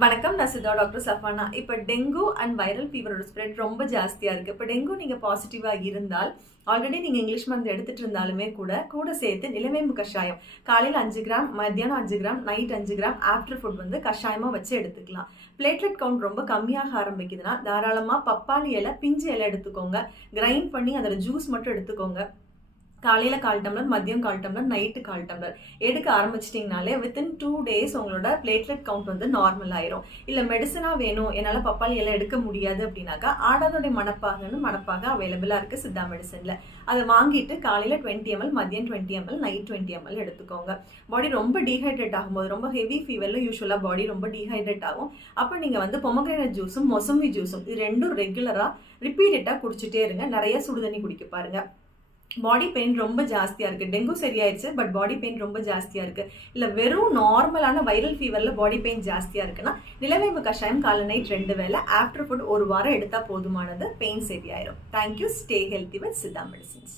வணக்கம். நான் சித்தா டாக்டர் சஃபானா. இப்போ டெங்கு அண்ட் வைரல் ஃபீவரோட ஸ்ப்ரெட் ரொம்ப ஜாஸ்தியாக இருக்குது. இப்போ டெங்கு நீங்கள் பாசிட்டிவாக இருந்தால் ஆல்ரெடி நீங்கள் இங்கிலீஷ் மருந்து எடுத்துகிட்டு இருந்தாலுமே கூட சேர்த்து நிலவேம்பு கஷாயம் காலையில் 5 கிராம், மத்தியானம் 5 gram, night 5 gram, after food வந்து கஷாயமாக வச்சு எடுத்துக்கலாம். பிளேட்லெட் கவுண்ட் ரொம்ப கம்மியாக ஆரம்பிக்குதுன்னா தாராளமாக பப்பாளி இலை, பிஞ்சு இலை எடுத்துக்கோங்க. கிரைண்ட் பண்ணி அதில் ஜூஸ் மட்டும் எடுத்துக்கோங்க. காலையில் 1/4 டம்ளர், மதியம் 1/4 டம்ளர், நைட்டு 1/4 டம்ளர் எடுக்க ஆரம்பிச்சிட்டிங்கனாலே வித்தின் 2 days உங்களோட பிளேட்லெட் கவுண்ட் வந்து நார்மல் ஆயிரும். இல்லை மெடிசனாக வேணும், என்னால் பப்பாளி எல்லாம் எடுக்க முடியாது அப்படின்னாக்கா ஆடாதோடைய மணப்பாக அவைலபிளாக இருக்குது சித்தா மெடிசனில். அதை வாங்கிட்டு காலையில் 20 ml, மதியம் 20 ml, நைட் 20 ml எடுத்துக்கோங்க. பாடி ரொம்ப டீஹைட்ரேட் ஆகும்போது, ரொம்ப ஹெவி ஃபீவரில் யூஸ்வலாக பாடி ரொம்ப டீஹைட்ரேட் ஆகும். அப்போ நீங்கள் வந்து பொமக்ரேனட் ஜூஸும் மொசம்பி ஜூஸும் இது ரெண்டும் ரெகுலராக ரிப்பீட்டடாக குடிச்சிட்டே இருங்க. நிறைய சுடுதண்ணி குடிக்க பாருங்கள். பாடி பெயின் ரொம்ப ஜாஸ்தியாக இருக்குது. டெங்கு சரியாயிடுச்சு, பட் பாடி பெயின் ரொம்ப ஜாஸ்தியாக இருக்குது. இல்லை வெறும் நார்மலான வைரல் ஃபீவரில் பாடி பெயின் ஜாஸ்தியாக இருக்குன்னா நிலவேம்பு கஷாயம் காலை நைட் 2 வேளை ஆஃப்டர் ஃபுட் 1 வாரம் எடுத்தால் போதுமானது. பெயின் சரியாயிரும். Thank you. Stay healthy with Siddha medicines.